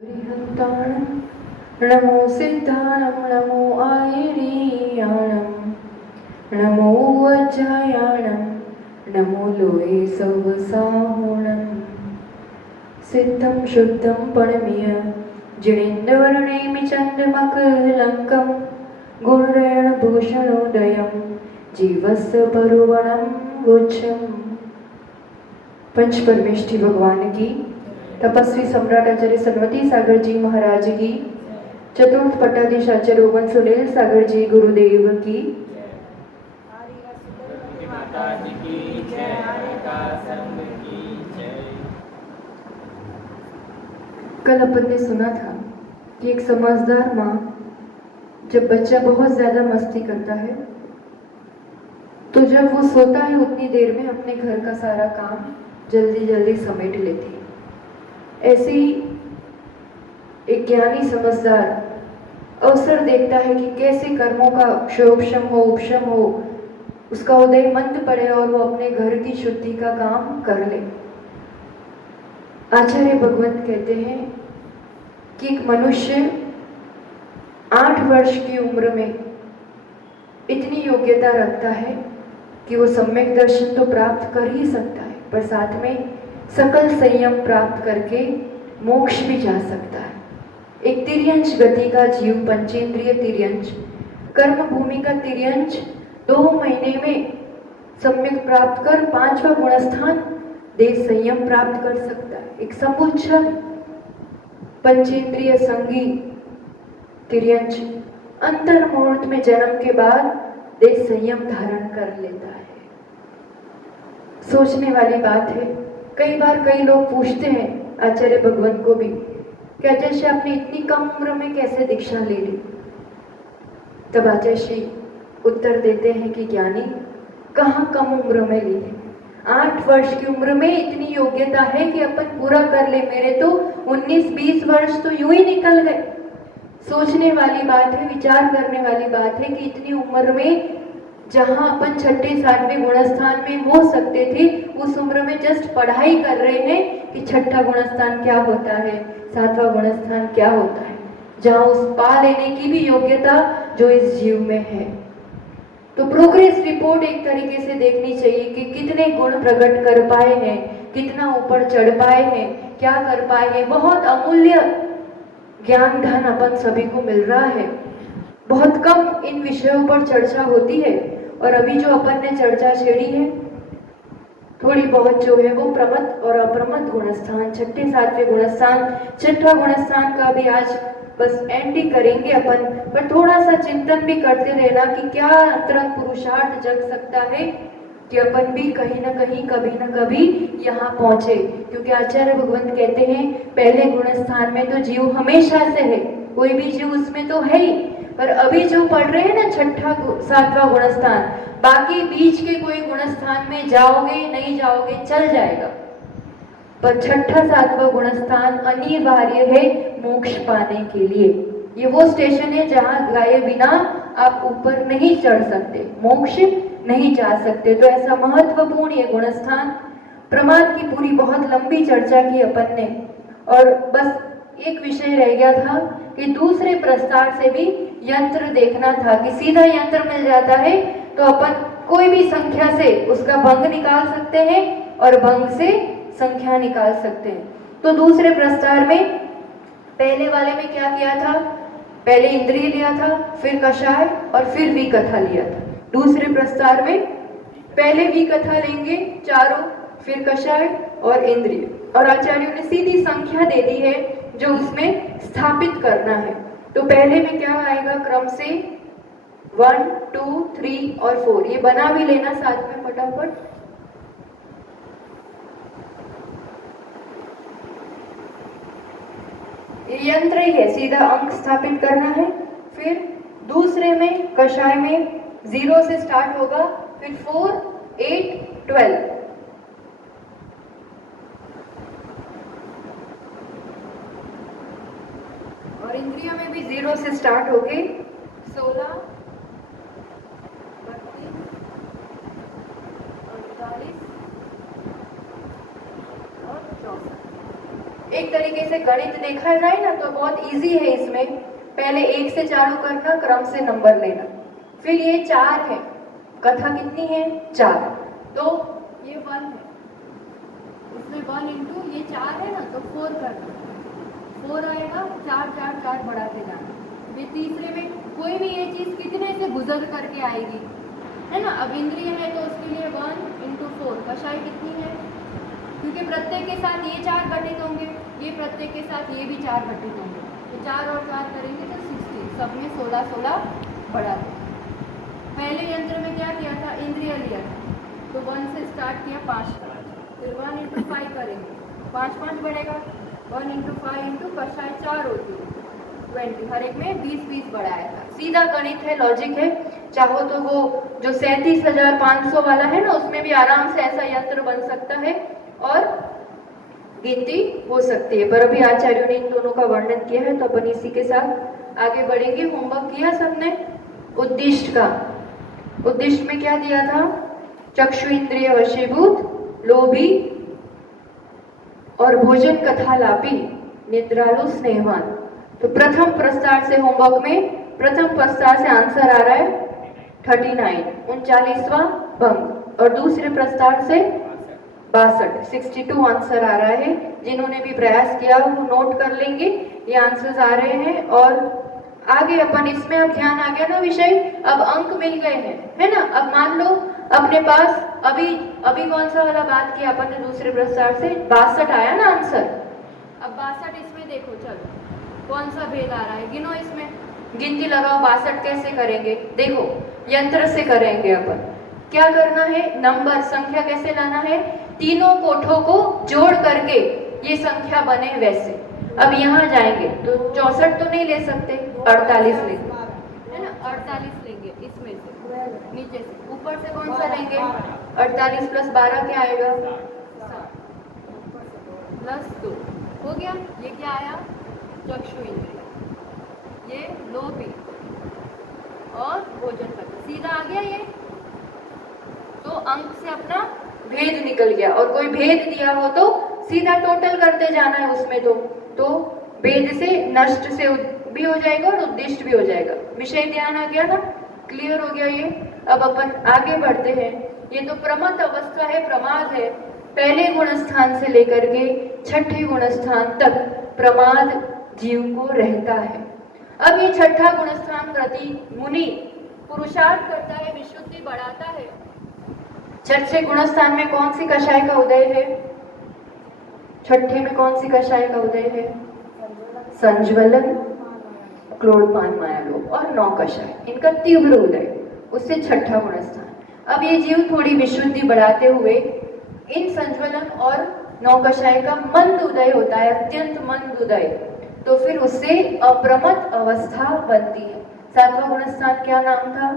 हन्ताणं नमो सिद्धाणं नमो आयर्याणं नमो वज्रायाणं नमो लोये सवसाहुणं सिद्धं शुद्धं परमीय जिनेन्द्रवर्णेमि चन्द्रमकलङ्कं गुणरेणभूषणोदयं जीवस्य परुवणं गुच्छम्। पंच परमेष्ठी भगवान की, तपस्वी सम्राट आचार्य सन्मति सागर जी महाराज की, चतुर्थ पट्टाधीश आचार्य ओवन सुनील सागर जी गुरुदेव की, कल अपन ने सुना था कि एक समझदार माँ जब बच्चा बहुत ज्यादा मस्ती करता है तो जब वो सोता है उतनी देर में अपने घर का सारा काम जल्दी जल्दी समेट लेती है। ऐसे ही एक ज्ञानी समझदार अवसर देखता है कि कैसे कर्मों का क्षोभशम हो उपशम हो, उसका उदय मंद पड़े और वो अपने घर की शुद्धि का काम कर ले। आचार्य भगवंत कहते हैं कि एक मनुष्य 8 वर्ष की उम्र में इतनी योग्यता रखता है कि वो सम्यक दर्शन तो प्राप्त कर ही सकता है, पर साथ में सकल संयम प्राप्त करके मोक्ष भी जा सकता है। एक तिर्यंश गति का जीव, पंचेंद्रिय तिर्यंश, कर्म भूमि का तिर्यंश 2 महीने में सम्यक प्राप्त कर 5वां गुणस्थान देश संयम प्राप्त कर सकता है। एक समुच्चय पंचेंद्रिय संगी तिर्यंश अंतर मुहूर्त में जन्म के बाद देश संयम धारण कर लेता है। सोचने वाली बात है। कई बार कई लोग पूछते हैं आचार्य भगवंत को भी कि आचार्य श्री आपने इतनी कम उम्र में कैसे दीक्षा ले ली। तब आचार्य श्री उत्तर देते हैं कि ज्ञानी, कहाँ कम उम्र में ली है। 8 वर्ष की उम्र में इतनी योग्यता है कि अपन पूरा कर ले। मेरे तो 19-20 वर्ष तो यूं ही निकल गए। सोचने वाली बात है, विचार करने वाली बात है कि इतनी उम्र में जहां अपन 6ठे-7वें गुणस्थान में हो सकते थे, उस उम्र में जस्ट पढ़ाई कर रहे हैं कि 6ठा गुणस्थान क्या होता है, 7वां गुणस्थान क्या होता है, जहां उस पा लेने की भी योग्यता जो इस जीव में है। तो प्रोग्रेस रिपोर्ट एक तरीके से देखनी चाहिए कि कितने गुण प्रकट कर पाए हैं, कितना ऊपर चढ़ पाए हैं, क्या कर पाए हैं। बहुत अमूल्य ज्ञान धन अपन सभी को मिल रहा है। बहुत कम इन विषयों पर चर्चा होती है और अभी जो अपन ने चर्चा छेड़ी है थोड़ी बहुत जो है वो प्रमथ और अप्रमथ गुणस्थान, 6ठे-7वें गुणस्थान, 6ठा गुणस्थान का भी आज बस एंड ही करेंगे अपन। पर थोड़ा सा चिंतन भी करते रहना कि क्या अंतरंग पुरुषार्थ जग सकता है कि अपन भी कहीं ना कहीं कभी ना कभी यहाँ पहुंचे। क्योंकि आचार्य भगवंत कहते हैं पहले गुणस्थान में तो जीव हमेशा से है, कोई भी जीव उसमें तो है ही, पर अभी जो पढ़ रहे हैं ना 6ठा-7वां गुणस्थान, बाकी बीच के कोई गुणस्थान में जाओगे नहीं जाओगे चल जाएगा, पर 6ठा-7वां गुणस्थान अनिवार्य है मोक्ष पाने के लिए। ये वो स्टेशन है जहां गए बिना आप ऊपर नहीं चढ़ सकते, मोक्ष नहीं जा सकते। तो ऐसा महत्वपूर्ण ये गुणस्थान, प्रमाद की पूरी बहुत लंबी चर्चा की अपन ने, और बस एक विषय रह गया था कि दूसरे प्रस्तार से भी यंत्र देखना था कि सीधा यंत्र मिल जाता है तो अपन कोई भी संख्या से उसका भंग निकाल सकते हैं और भंग से संख्या निकाल सकते हैं। तो दूसरे प्रस्तार में पहले वाले में क्या किया था, पहले इंद्रिय लिया था, फिर कषाय और फिर विकथा लिया था। दूसरे प्रस्तार में पहले विकथा लेंगे चारों, फिर कषाय और इंद्रिय, और आचार्यों ने सीधी संख्या दे दी है जो उसमें स्थापित करना है। तो पहले में क्या आएगा क्रम से 1, 2, 3 और 4, ये बना भी लेना साथ में फटाफट। ये यंत्र ही है, सीधा अंक स्थापित करना है। फिर दूसरे में कषाय में 0 से स्टार्ट होगा, फिर 4, 8, 12, और इंद्रियों में भी 0 से स्टार्ट होके 16, 32, 48 और 64। एक तरीके से गणित देखा जाए ना तो बहुत इजी है इसमें। पहले 1 से चालू करना, क्रम से नंबर लेना। फिर ये 4 है, कथा कितनी है 4, तो ये 1 है, इसमें 1 इंटू ये 4 है ना तो 4 करना, 4 आएगा, 4 4 4 बढ़ाते जाना। ये तीसरे में कोई भी ये चीज कितने से गुजर करके आएगी, है ना। अब इंद्रिय है तो उसके लिए 1 इंटू 4, कषाय कितनी है, क्योंकि प्रत्येक के साथ ये 4 घटित होंगे, ये प्रत्येक के साथ ये भी 4 घटित होंगे, तो 4 और 4 करेंगे तो 60, सब में 16 16 बढ़ाते। पहले यंत्र में क्या किया था, इंद्रिय लिया था तो 1 से स्टार्ट किया 5 का, फिर 1 इंटू 5 करेंगे, 5 5 बढ़ेगा, 1 इंटू 5 इंटू कषाय 4 होती है 20, हर एक में 20 20 बढ़ाया था। सीधा गणित है, लॉजिक है। चाहो तो वो जो 37,500 वाला है ना उसमें भी आराम से ऐसा यंत्र बन सकता है और गिनती हो सकती है, पर अभी आचार्यों ने इन दोनों का वर्णन किया है तो अपन इसी के साथ आगे बढ़ेंगे। होमवर्क किया सबने उद्दिष्ट का? उद्दिष्ट में क्या दिया था, चक्षु इंद्रिय वशीभूत, लोभी और भोजन कथा लापी, निद्रालु स्नेहवान। तो प्रथम प्रस्तार से होमवर्क में प्रथम प्रस्तार से आंसर आ रहा है 39, 39वां भंग, और दूसरे प्रस्तार से 62, 62 आंसर आ रहा है। जिन्होंने भी प्रयास किया वो नोट कर लेंगे, ये आंसर्स आ रहे हैं। और आगे अपन इसमें अब ध्यान आ गया ना विषय, अब अंक मिल गए हैं, है ना। अब मान लो अपने पास अभी कौन सा वाला बात किया अपन ने दूसरे प्रस्तार से, 62 आया ना आंसर। अब 62 इसमें देखो, चलो कौन सा भेद आ रहा है, गिनो, इसमें गिनती लगाओ। 62 कैसे करेंगे, देखो यंत्र से करेंगे अपन। क्या करना है, नंबर संख्या कैसे लाना है, तीनों कोठों को जोड़ करके ये संख्या बने वैसे। अब यहाँ जाएंगे तो 64 तो नहीं ले सकते, 48 लेंगे, है ना, 48 लेंगे इसमें से, नीचे से। ऊपर से कौन सा लेंगे, 48 प्लस 12 क्या आएगा, प्लस 2 हो गया। ये क्या आया, चक्षु इंद्रिय, ये लोभी और भोजन का, सीधा आ गया ये। तो अंक से अपना भेद निकल गया, और कोई भेद दिया हो तो सीधा टोटल करते जाना है उसमें। तो भेद से नष्ट से भी हो जाएगा और उद्दिष्ट भी हो जाएगा। विषय ध्यान आ गया ना, क्लियर हो गया ये। अब अपन आगे बढ़ते हैं। ये तो प्रमथ अवस्था है, प्रमाद है। पहले गुण स्थान से लेकर के छठे गुण स्थान तक प्रमाद जीव को रहता है। अब ये छठा गुण स्थान प्रति मुनि पुरुषार्थ करता है, विशुद्धि बढ़ाता है। छठे गुण स्थान में कौन सी कषाय का उदय है, छठे में कौन सी कषाय का उदय है, संज्वलन, क्रोधमान, मायालोभ और 9 कषाय, इनका तीव्र उदय, उससे छठा गुण स्थान। अब ये जीव थोड़ी विशुद्धि बढ़ाते हुए इन संज्वलन और 9 कषाय का मंद उदय होता है, अत्यंत मंद उदय, तो फिर उससे अप्रमथ अवस्था बनती है। 7वां गुणस्थान क्या नाम था,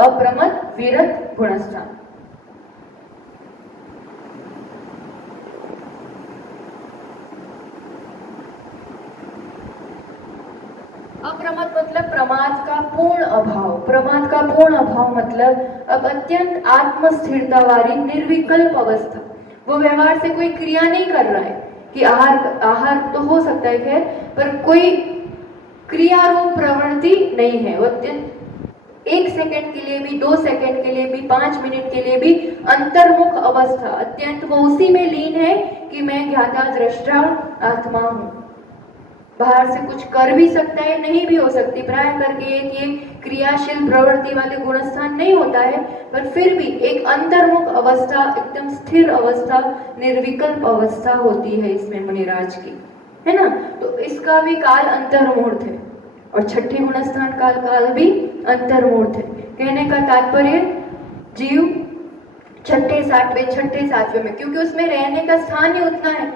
अप्रमथ विरत गुणस्थान। अप्रमथ मतलब प्रमाद का पूर्ण अभाव। प्रमाद का पूर्ण अभाव मतलब अब अत्यंत आत्मस्थिरता वाली निर्विकल्प अवस्था। वो व्यवहार से कोई क्रिया नहीं कर रहा है कि आहार तो हो सकता है खैर, पर कोई क्रियारूप प्रवृत्ति नहीं है। वो अत्यंत 1 सेकंड के लिए भी, 2 सेकंड के लिए भी, 5 मिनट के लिए भी अंतर्मुख अवस्था, अत्यंत वो उसी में लीन है कि मैं ज्ञाता दृष्टा आत्मा हूँ। बाहर से कुछ कर भी सकता है, नहीं भी हो सकती, प्राय करके एक ये क्रियाशील प्रवृत्ति वाले गुणस्थान नहीं होता है, पर फिर भी एक अंतर्मुख अवस्था, एकदम स्थिर अवस्था, निर्विकल्प अवस्था होती है इसमें मुनिराज की, है ना। तो इसका भी काल अंतर्मूर्त है और छठे गुणस्थान काल भी अंतर्मूर्त है। कहने का तात्पर्य जीव छठे सातवें में, क्योंकि उसमें रहने का स्थान ही उतना है,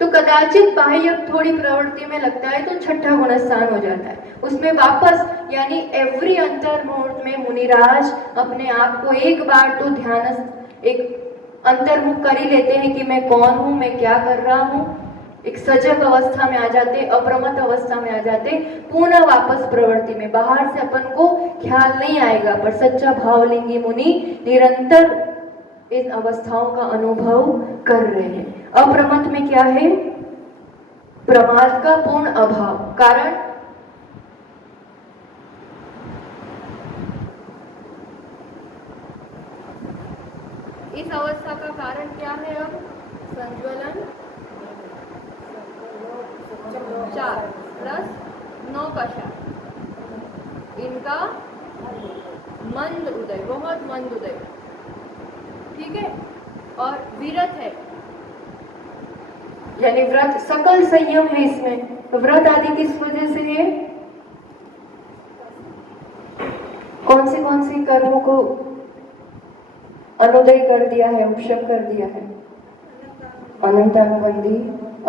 तो कदाचित बाह्य थोड़ी प्रवृत्ति में लगता है तो छठा गुणस्थान हो जाता है। उसमें वापस यानी एवरी अंतर्मुहूर्त में मुनिराज अपने आप को एक बार तो ध्यान एक अंतर्मुख कर ही लेते हैं कि मैं कौन हूँ, मैं क्या कर रहा हूँ। एक सजग अवस्था में आ जाते, अप्रमत अवस्था में आ जाते, पुनः वापस प्रवृत्ति में। बाहर से अपन को ख्याल नहीं आएगा, पर सच्चा भावलिंगी मुनि निरंतर इन अवस्थाओं का अनुभव कर रहे हैं। अप्रमत में क्या है, प्रमाद का पूर्ण अभाव, कारण इस अवस्था का कारण क्या है? अब संज्वलन 4 प्लस 9 का 4, इनका मंद उदय, बहुत मंद उदय, ठीक है। और विरत है, यानी व्रत, सकल संयम है इसमें। तो व्रत आदि किस वजह से है? कौन से कर्मों को अनुदय कर दिया है, उपशम कर दिया है? अनंतानुबंधी,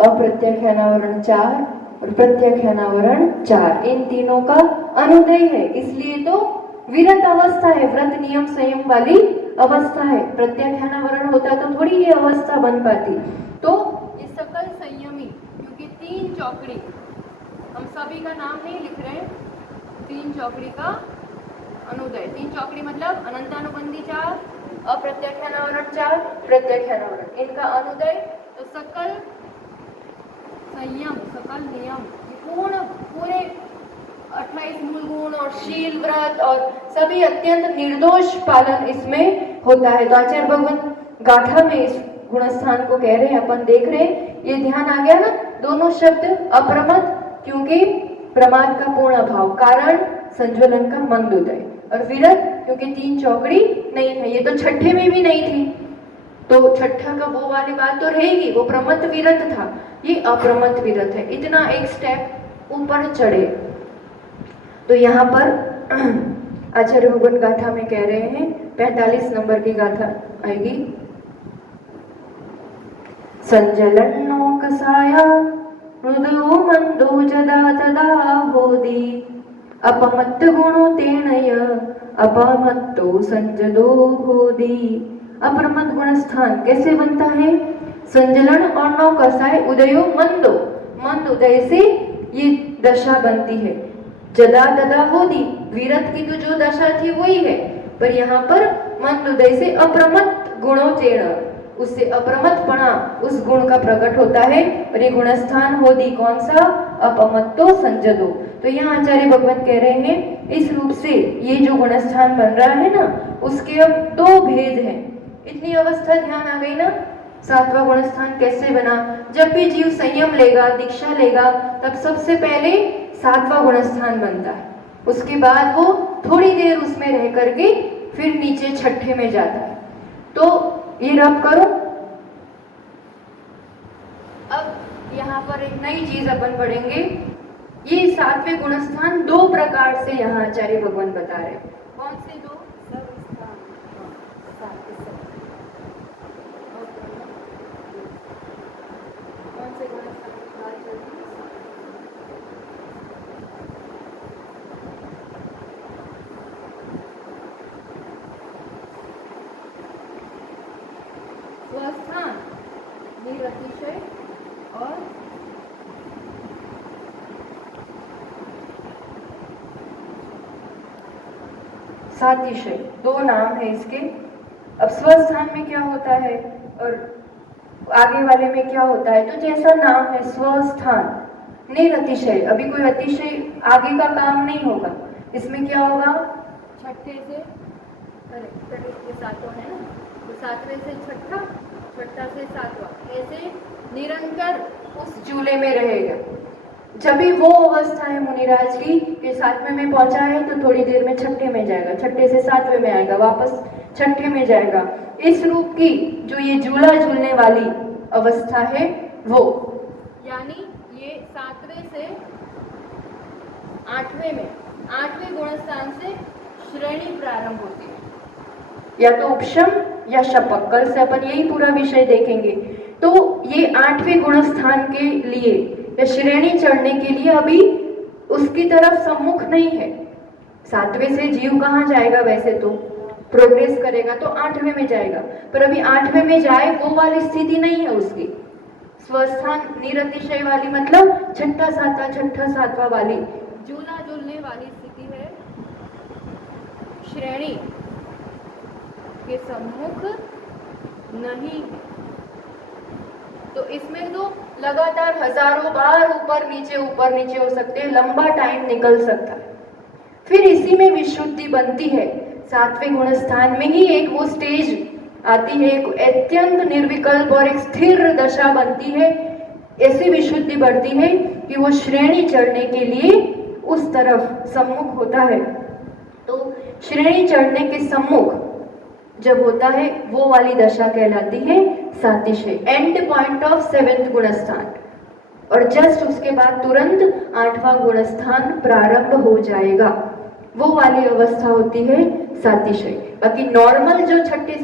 अप्रत्याख्यानावरण 4 और प्रत्याख्यानावरण 4, इन तीनों का अनुदय है, इसलिए तो विरत अवस्था है, व्रत नियम संयम वाली अवस्था है। प्रत्याख्यानावरण होता तो थोड़ी ये अवस्था बन पाती। तो ये सकल संयमी, क्योंकि 3 चौकड़ी, हम सभी का नाम नहीं लिख रहे हैं, 3 चौकड़ी का अनुदय। 3 चौकड़ी मतलब अनंतानुबंधी 4, अप्रत्याख्यानावरण 4, प्रत्याख्यानावरण, इनका अनुदय। तो सकल संयम, सकल नियम, पूरे 28 मूल गुण और शील, व्रत और सभी अत्यंत निर्दोष पालन इसमें होता है। तो आचार्य भगवान गाथा में इस गुणस्थान को कह रहे हैं, अपन देख रहे हैं, ये ध्यान आ गया ना, दोनों शब्द अप्रमद क्योंकि प्रमाद का पूर्ण अभाव, कारण संज्वलन का मंद उदय, और विरत क्योंकि 3 चौकड़ी नहीं है। ये तो छठे में भी नहीं थी, तो छठा का वो वाली बात तो रहेगी, वो प्रमत्त विरत था, ये अप्रमत्त विरत है। इतना एक स्टेप ऊपर चढ़े। तो यहाँ पर आचार्य भगवान गाथा में कह रहे हैं, 45 नंबर की गाथा आएगी। संजलन्नो कसाया मृदो मंदो जदा तदा होदी अपमत्त गुणो तेनय अपमत्तो संजदो होदी। अप्रमत्त गुण स्थान कैसे बनता है? संजलन और नौ कसाय उदयो मंदो, मंद उदय से ये दशा बनती है। जदा तदा होदी, विरत की तो जो दशा थी वही है, पर यहाँ पर मंद उदय से अप्रमत्त गुणों चेण, उससे अप्रमत्तपणा, उस गुण का प्रकट होता है। और ये गुणस्थान होदी कौन सा? अपमत्तो संजदो। तो यहाँ आचार्य भगवान कह रहे हैं, इस रूप से ये जो गुणस्थान बन रहा है ना, उसके अब 2 भेद हैं। इतनी अवस्था ध्यान आ गई ना, 7वां गुणस्थान कैसे बना? जब भी जीव संयम लेगा, दीक्षा लेगा, तब सबसे पहले 7वां गुणस्थान बनता है, उसके बाद वो थोड़ी देर उसमें रह करके फिर नीचे छठे में जाता है। तो ये रब करो। अब यहाँ पर एक नई चीज अपन पढ़ेंगे, ये 7वें गुणस्थान 2 प्रकार से यहाँ आचार्य भगवान बता रहे। कौन से 2? कौन से गुणस्थान की बात चल रही है? स्वस्थान, निरतिशय और सातिशय, 2 नाम है इसके। अब स्वस्थान में क्या होता है और आगे वाले में क्या होता है? तो जैसा नाम है स्वस्थान, निरतिशय, अभी कोई अतिशय आगे का काम नहीं होगा। इसमें क्या होगा? छठे से, ये 7वां है ना, तो 7वें से छठा, छठा से 7वां, ऐसे निरंतर उस झूले में रहेगा। जब भी वो अवस्था है मुनिराज की कि 7वें में पहुंचा है तो थोड़ी देर में छठे में जाएगा, छठे से 7वें में आएगा, वापस छठे में जाएगा। इस रूप की जो ये झूला झूलने वाली अवस्था है वो, यानी ये 7वें से 8वें में, 8वें गुणस्थान से श्रेणी प्रारंभ होती है, या तो उपशम या शपक। कल से अपन यही पूरा विषय देखेंगे। तो ये 8वें गुणस्थान के लिए या श्रेणी चढ़ने के लिए अभी उसकी तरफ सम्मुख नहीं है। 7वें से जीव कहाँ जाएगा? वैसे तो प्रोग्रेस करेगा तो 8वें में जाएगा, पर अभी 8वें में जाए वो वाली स्थिति नहीं है उसकी। स्वस्थान निरतिशय वाली मतलब छठा सातवां वाली झूला झूलने वाली स्थिति है, श्रेणी के सम्मुख नहीं। तो इसमें तो लगातार हजारों बार ऊपर नीचे हो सकते हैं, लंबा टाइम निकल सकता है। फिर इसी में विशुद्धि बनती है। सातवें गुण स्थान में ही एक वो स्टेज आती है, एक अत्यंत निर्विकल्प और एक स्थिर दशा बनती है। ऐसी विशुद्धि बढ़ती है कि वो श्रेणी चढ़ने के लिए उस तरफ सम्मुख होता है। तो श्रेणी चढ़ने के सम्मुख जब होता है वो वाली दशा कहलाती है सातिशय, एंड पॉइंट ऑफ सेवेंथ गुणस्थान। और जस्ट उसके बाद तुरंत आठवां गुणस्थान प्रारंभ हो जाएगा, वो वाली अवस्था होती है सातिशय। बाकी नॉर्मल जो छठे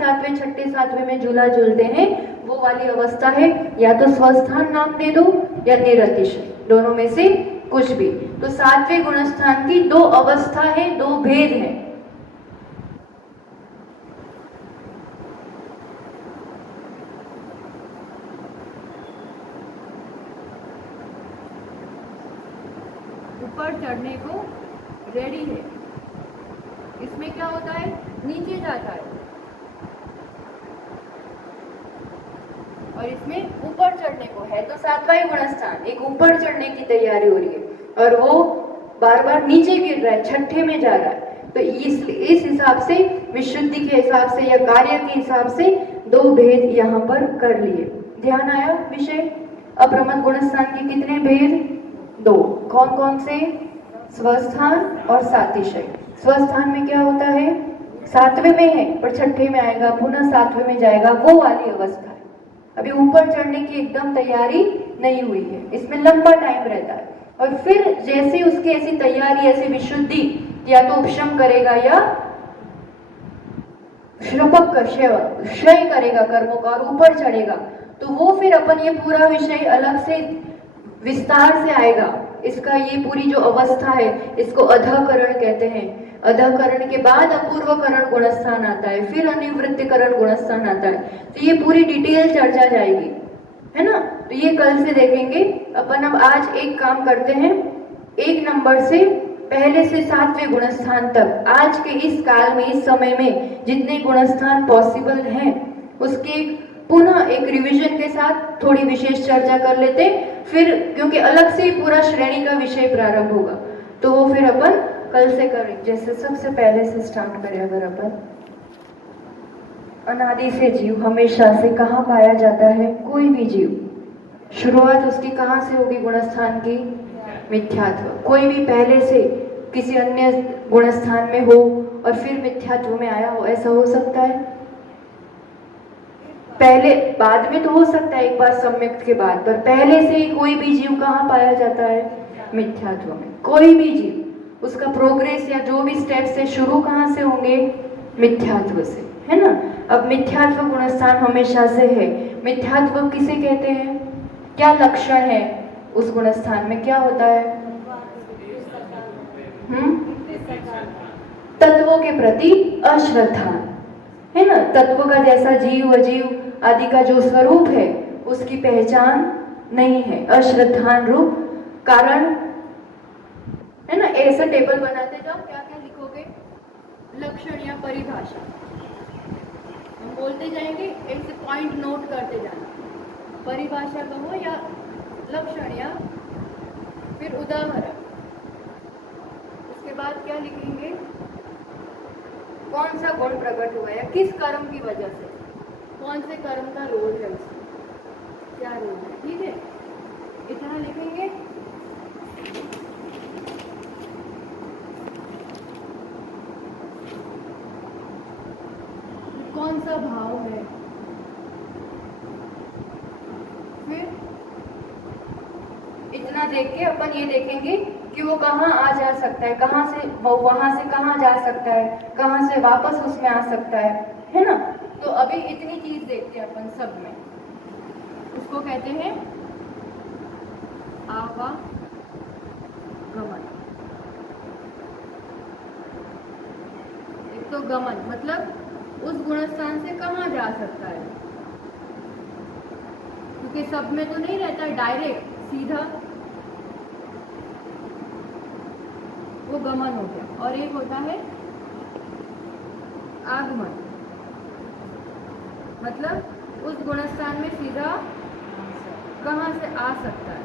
सातवें में झूला झूलते हैं वो वाली अवस्था है या तो स्वस्थान नाम दे दो या निरतिशय, दोनों में से कुछ भी। तो सातवें गुणस्थान की दो अवस्था है, दो भेद है। ऊपर चढ़ने को रेडी है, इसमें क्या होता है, नीचे जाता है, और इसमें ऊपर चढ़ने को है। तो सातवां गुणस्थान एक ऊपर चढ़ने की तैयारी हो रही है और वो बार बार नीचे गिर रहा है, छठे में जा रहा है। तो इस हिसाब से, विशुद्धि के हिसाब से या कार्य के हिसाब से दो भेद यहाँ पर कर लिए। ध्यान आया विषय? अप्रमद गुणस्थान के कितने भेद? दो। कौन कौन से? स्वस्थान और सातिशय। स्वस्थान में क्या होता है, सातवें में है पर छठे में आएगा, पुनः सातवें में जाएगा, वो वाली अवस्था है। अभी ऊपर चढ़ने की एकदम तैयारी नहीं हुई है, इसमें लंबा टाइम रहता है। और फिर जैसे उसकी ऐसी तैयारी, ऐसी विशुद्धि, या तो उपशम करेगा या श्रपक क्षय करेगा कर्मों का और ऊपर चढ़ेगा, तो वो फिर अपन ये पूरा विषय अलग से विस्तार से आएगा। इसका ये पूरी जो अवस्था है इसको अधःकरण कहते हैं। अधःकरण के बाद अपूर्वकरण गुणस्थान आता है, फिर अनिवृत्तिकरण गुणस्थान आता है। तो ये पूरी डिटेल चर्चा जाएगी, है ना? तो ये कल से देखेंगे अपन। अब आज एक काम करते हैं, 1 नंबर से पहले से 7वें गुणस्थान तक आज के इस काल में, इस समय में जितने गुणस्थान पॉसिबल हैं उसके पुनः एक रिवीजन के साथ थोड़ी विशेष चर्चा कर लेते। फिर क्योंकि अलग से पूरा श्रेणी का विषय प्रारंभ होगा तो वो फिर अपन कल से करें। जैसे सबसे पहले से स्टार्ट करें, अगर अपन अनादि से जीव हमेशा से कहाँ पाया जाता है? कोई भी जीव शुरुआत उसकी कहाँ से होगी? गुणस्थान की मिथ्यात्व। कोई भी पहले से किसी अन्य गुणस्थान में हो और फिर मिथ्यात्व में आया हो, ऐसा हो सकता है? पहले बाद में तो हो सकता है, एक बार सम्यक्त के बाद, पर पहले से ही कोई भी जीव कहाँ पाया जाता है? मिथ्यात्व में। कोई भी जीव, उसका प्रोग्रेस या जो भी स्टेप्स है शुरू कहाँ से होंगे? मिथ्यात्व से, है ना? अब मिथ्यात्व गुणस्थान हमेशा से है। मिथ्यात्व किसे कहते हैं? क्या लक्षण है उस गुणस्थान में? क्या होता है? तत्वों के प्रति अश्रद्धा, है ना? तत्व का जैसा जीव अजीव आदि का जो स्वरूप है उसकी पहचान नहीं है, अश्रद्धान रूप कारण, है ना? ऐसा टेबल बनाते जाओ, क्या क्या लिखोगे? लक्षण या परिभाषा हम बोलते जाएंगे, ऐसे पॉइंट नोट करते जाना। परिभाषा कहो या लक्षण या फिर उदाहरण। उसके बाद क्या लिखेंगे? कौन सा गुण प्रकट हुआ या किस कर्म की वजह से, कौन से कर्म का रोल है उसमें, क्या रोल है, ठीक है? इतना लिखेंगे। कौन सा भाव है, फिर इतना देख के अपन ये देखेंगे कि वो कहाँ आ जा सकता है, कहाँ से वो वहां से कहाँ जा सकता है, कहाँ से वापस उसमें आ सकता है ना? तो अभी इतनी चीज देखते हैं अपन सब में। उसको कहते हैं आवागमन। एक तो गमन मतलब उस गुणस्थान से कहाँ जा सकता है, क्योंकि सब में तो नहीं रहता है डायरेक्ट सीधा, वो गमन हो गया। और एक होता है आगमन, मतलब उस गुणस्थान में सीधा कहाँ से आ सकता है,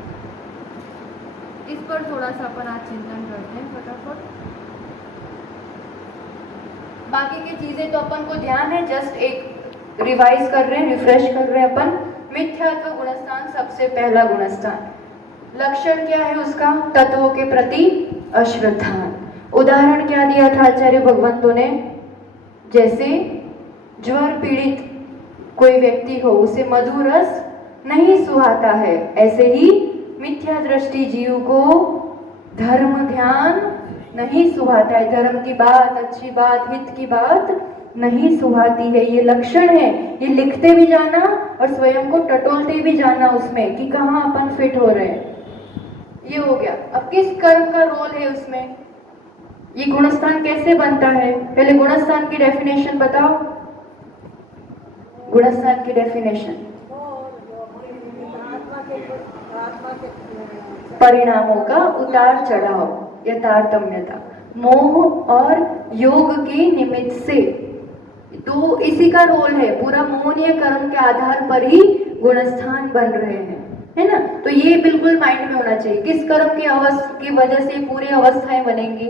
इस पर थोड़ा सा अपन आज चिंतन करते हैं फटाफट। बाकी की चीजें तो अपन को ध्यान है, जस्ट एक रिवाइज कर रहे हैं, रिफ्रेश कर रहे हैं अपन। मिथ्यात्व गुणस्थान, सबसे पहला गुणस्थान लक्षण क्या है उसका? तत्वों के प्रति अश्रद्धा। उदाहरण क्या दिया था आचार्य भगवंतों ने? जैसे ज्वर पीड़ित कोई व्यक्ति हो, उसे मधुर रस नहीं सुहाता है, ऐसे ही मिथ्या दृष्टि जीव को धर्म ध्यान नहीं सुहाता है, धर्म की बात, अच्छी बात, हित की बात नहीं सुहाती है। ये लक्षण है, ये लिखते भी जाना और स्वयं को टटोलते भी जाना उसमें कि कहाँ अपन फिट हो रहे हैं। ये हो गया। अब किस कर्म का रोल है उसमें? ये गुणस्थान कैसे बनता है? पहले गुणस्थान की डेफिनेशन बताओ। गुणस्थान की डेफिनेशन, परिणामों का उतार चढ़ाव या तारतम्यता, मोह और योग के निमित्त से, तो इसी का रोल है। पूरा मोहनीय कर्म के आधार पर ही गुणस्थान बन रहे हैं, है ना? तो ये बिल्कुल माइंड में होना चाहिए। किस कर्म की वजह से पूरी अवस्थाएं बनेंगी?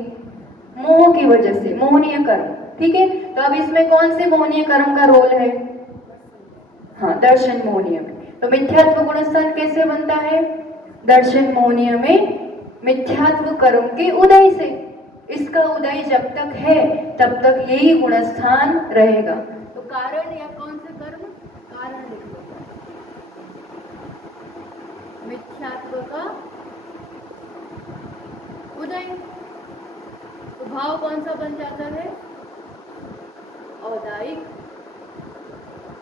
मोह की वजह से, मोहनीय कर्म। ठीक है, तो अब इसमें कौन से मोहनीय कर्म का रोल है? हाँ, दर्शन मोहनीय में। तो मिथ्यात्व गुणस्थान कैसे बनता है? दर्शन मोहनीय में मिथ्यात्व कर्म के उदय से। इसका उदय जब तक है तब तक यही गुणस्थान रहेगा। तो कारण या कौन सा कर्म? कारण लिख लो, मिथ्यात्व का उदय। तो भाव कौन सा बन जाता है? औदायिक।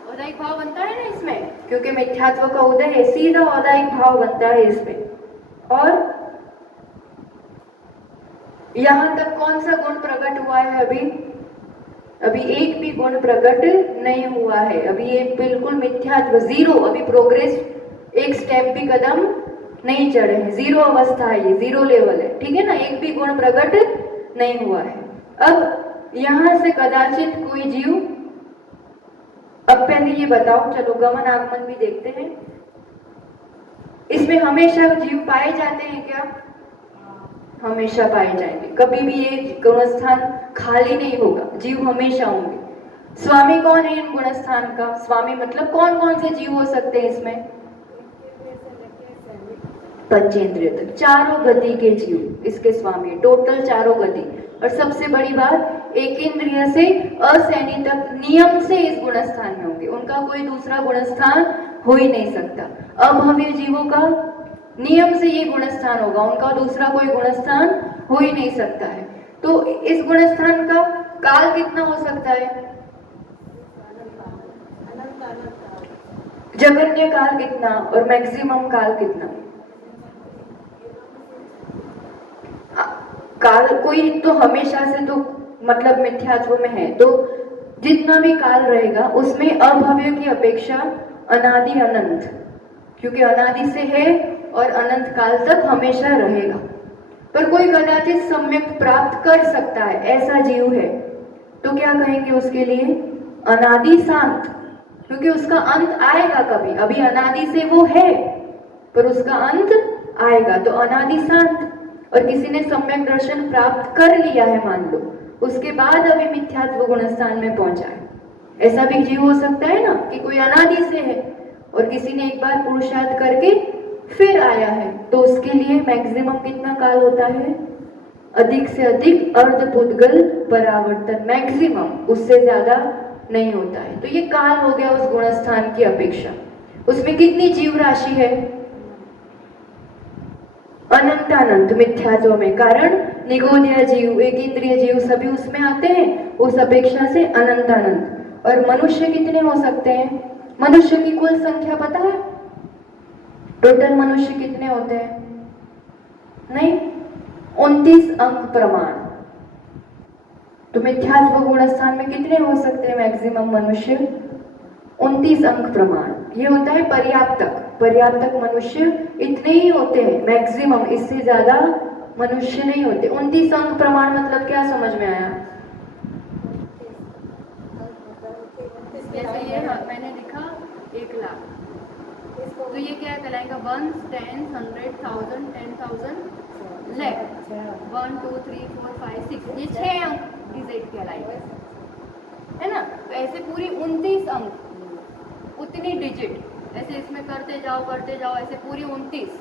औदायिक भाव बनता है ना इसमें, क्योंकि मिथ्यात्व का उदय है, सीधा औदायिक भाव बनता है इसमें। और यहां तक कौन सा गुण प्रकट हुआ है? अभी एक भी गुण प्रकट नहीं हुआ है। अभी ये बिल्कुल मिथ्यात्व, जीरो, अभी प्रोग्रेस, एक स्टेप भी कदम नहीं चढ़े हैं, जीरो अवस्था है, ये जीरो लेवल है। ठीक है ना, एक भी गुण प्रकट नहीं हुआ है। अब यहां से कदाचित कोई जीव, अब पहले ये बताओ, चलो गमन आगमन भी देखते हैं, इसमें हमेशा जीव पाए जाते हैं क्या? हमेशा पाए जाएंगे, कभी भी ये गुणस्थान खाली नहीं होगा, जीव हमेशा होंगे। स्वामी कौन है इन गुणस्थान का? स्वामी मतलब कौन कौन से जीव हो सकते हैं इसमें? पंचेंद्रिय तक, चारों गति के जीव इसके स्वामी, टोटल चारों गति। और सबसे बड़ी बात, एक इंद्रिय से असैनी तक नियम से इस गुणस्थान में होंगे, उनका कोई दूसरा गुणस्थान हो ही नहीं सकता। अभव्य जीवों का नियम से ये गुणस्थान होगा, उनका दूसरा कोई गुणस्थान हो ही नहीं सकता है। तो इस गुणस्थान का काल कितना हो सकता है? जगन्य काल कितना और मैक्सिमम काल कितना? काल कोई तो हमेशा से तो मतलब मिथ्यात्व में है, तो जितना भी काल रहेगा उसमें अभव्य की अपेक्षा अनादि अनंत, क्योंकि अनादि से है और अनंत काल तक हमेशा रहेगा। पर कोई कदाचित सम्यक प्राप्त कर सकता है, ऐसा जीव है, तो क्या कहेंगे उसके लिए? अनादि शांत, क्योंकि उसका अंत आएगा कभी। अभी अनादि से वो है पर उसका अंत आएगा, तो अनादि शांत। और किसी ने सम्यक दर्शन प्राप्त कर लिया है मान लो, उसके बाद अभी मिथ्यात्व गुणस्थान में पहुंचा है, ऐसा भी जीव हो सकता है ना, कि कोई अनादि से है और किसी ने एक बार पुरुषार्थ करके फिर आया है, तो उसके लिए मैक्सिमम कितना काल होता है? अधिक से अधिक अर्धपुद्गल परावर्तन, मैक्सिमम, उससे ज्यादा नहीं होता है। तो ये काल हो गया उस गुणस्थान की अपेक्षा। उसमें कितनी जीव राशि है? अनंत अनंत मिथ्यात्व में। कारण निगोदीय जीव, एक इंद्रिय जीव सभी उसमें आते हैं, उस अपेक्षा से अनंत अनंत। और मनुष्य कितने हो सकते हैं? मनुष्य की कुल संख्या पता है? टोटल मनुष्य कितने होते हैं? नहीं, 29 अंक प्रमाण। तो मिथ्यात्व गुणस्थान में कितने हो सकते हैं मैक्सिमम मनुष्य? 29 अंक प्रमाण। ये होता है पर्याप्तक। पर्याप्तक मनुष्य इतने ही होते हैं मैक्सिमम, इससे ज्यादा मनुष्य नहीं होते। 29 अंक प्रमाण मतलब क्या समझ में आया? जैसे ये मैंने लिखा 1 लाख, तो ये क्या कहलाएगा? 1, 10, 100, 1000, 10,000, लाख। 1, 2, 3, 4, 5, 6, ये 6 अंक डिजिट कहलाएगा, है ना। तो ऐसे पूरी 29 अंक, उतनी डिजिट, ऐसे इसमें करते जाओ ऐसे पूरी 29,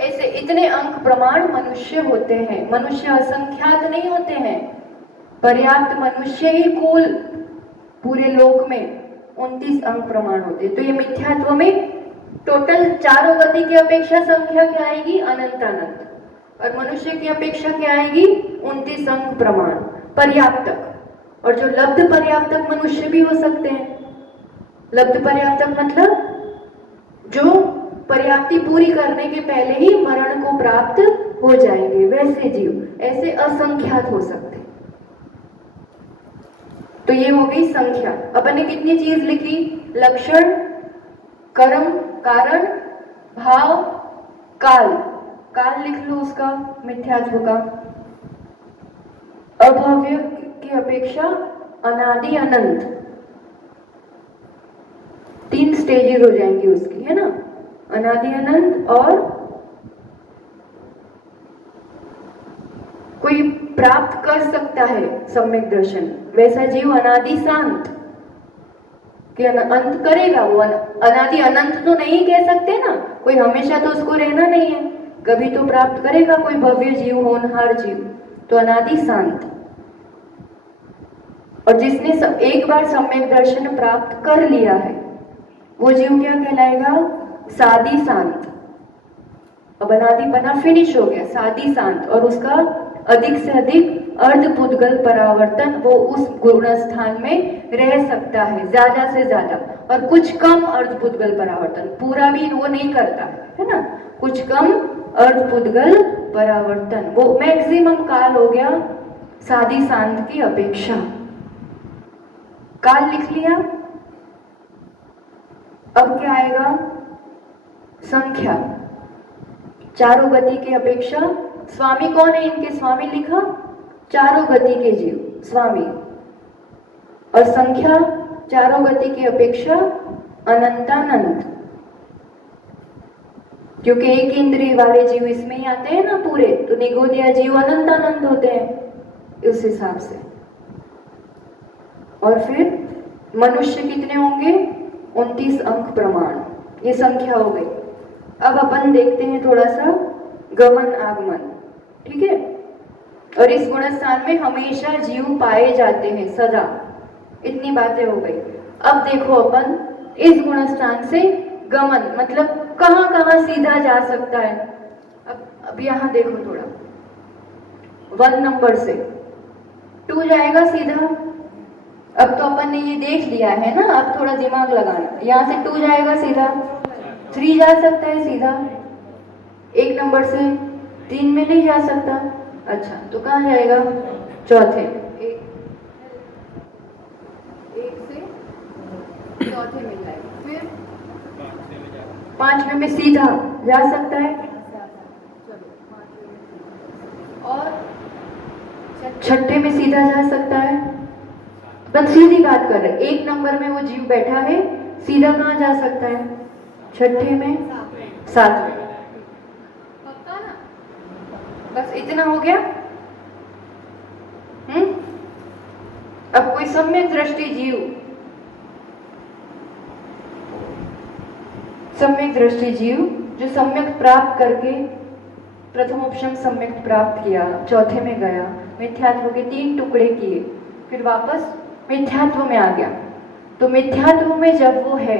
ऐसे इतने अंक प्रमाण मनुष्य होते हैं। मनुष्य असंख्यात नहीं होते हैं, पर्याप्त मनुष्य ही कुल पूरे लोक में 29 अंक प्रमाण होते हैं। तो ये मिथ्यात्व में टोटल चारों गति की अपेक्षा संख्या क्या आएगी? अनंत अनंत। और मनुष्य की अपेक्षा क्या आएगी? 29 अंक प्रमाण पर्याप्तक। और जो लब्ध पर्याप्तक मनुष्य भी हो सकते हैं। लब्ध पर्याप्तक मतलब जो पर्याप्ति पूरी करने के पहले ही मरण को प्राप्त हो जाएंगे, वैसे जीव, ऐसे असंख्यात हो सकते हैं। तो ये हो गई संख्या। अपन ने कितनी चीज लिखी? लक्षण, कर्म, कारण, भाव, काल। काल लिख लो उसका, मिथ्यात्व का। अभव्य की अपेक्षा अनादि अनंत, 3 स्टेजेस हो जाएंगी उसकी, है ना। अनादि अनंत, और कोई प्राप्त कर सकता है सम्यक दर्शन, वैसा जीव अनादि शांत कि अंत करेगा। वो अनादि अनंत तो नहीं कह सकते ना, कोई हमेशा तो उसको रहना नहीं है, कभी तो प्राप्त करेगा कोई भव्य जीव, होनहार जीव। तो अनादि शांत। और जिसने एक बार सम्यक दर्शन प्राप्त कर लिया है, वो जीव क्या कहलाएगा? सादी शांत। अब अनादि बना फिनिश हो गया, सादी शांत। और उसका अधिक से अधिक अर्धपुद्गल परावर्तन, वो उस गुण स्थान में रह सकता है ज्यादा से ज्यादा, और कुछ कम अर्धपुद्गल परावर्तन, पूरा भी वो नहीं करता है ना, कुछ कम अर्धपुद्गल परावर्तन, वो मैक्सिमम काल हो गया सादी शांत की अपेक्षा। काल लिख लिया। अब क्या आएगा? संख्या। चारों गति की अपेक्षा, स्वामी कौन है इनके? स्वामी लिखा, चारों गति के जीव स्वामी। और संख्या चारों गति की अपेक्षा अनंतानंत, क्योंकि एक इंद्रिय वाले जीव इसमें ही आते हैं ना पूरे, तो निगोदिया जीव अनंतानंत होते हैं उस हिसाब से। और फिर मनुष्य कितने होंगे? 29 अंक प्रमाण, ये संख्या हो गई। अब अपन देखते हैं थोड़ा सा गमन आगमन, ठीक है। और इस गुणस्थान में हमेशा जीव पाए जाते हैं सदा, इतनी बातें हो गई। अब देखो अपन इस गुणस्थान से गमन मतलब कहां कहां सीधा जा सकता है। अब यहां देखो थोड़ा, 1 नंबर से 2 जाएगा सीधा। अब तो अपन ने ये देख लिया है ना, अब थोड़ा दिमाग लगाना। यहाँ से 2 जाएगा सीधा, 3 जा सकता है सीधा, 1 नंबर से 3 में नहीं जा सकता। अच्छा, तो कहाँ जाएगा? चौथे, 1 से चौथे में जाएगा। फिर 5वें में सीधा जा सकता है, और 6ठे में सीधा जा सकता है। बस सीधी बात कर रहे, 1 नंबर में वो जीव बैठा है, सीधा कहाँ जा सकता है? 6ठे में, 7वें। पक्का ना? बस इतना हो गया। अब कोई सम्यक दृष्टि जीव, सम्यक दृष्टि जीव जो सम्यक प्राप्त करके प्रथम उपशम सम्यक प्राप्त किया, चौथे में गया, मिथ्यात्व के 3 टुकड़े किए, फिर वापस मिथ्यात्व में आ गया। तो मिथ्यात्व में जब वो है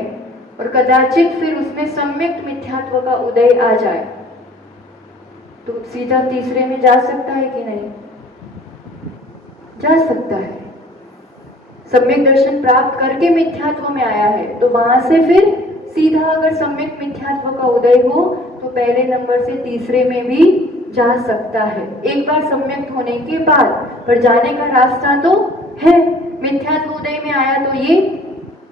और कदाचित फिर उसमें सम्यक मिथ्यात्व का उदय आ जाए, तो सीधा तीसरे में जा सकता है कि नहीं? जा सकता है। सम्यक दर्शन प्राप्त करके मिथ्यात्व में आया है, तो वहां से फिर सीधा अगर सम्यक मिथ्यात्व का उदय हो तो पहले नंबर से तीसरे में भी जा सकता है, एक बार सम्यक होने के बाद। पर जाने का रास्ता तो है, मिथ्यात्व उदय में आया तो ये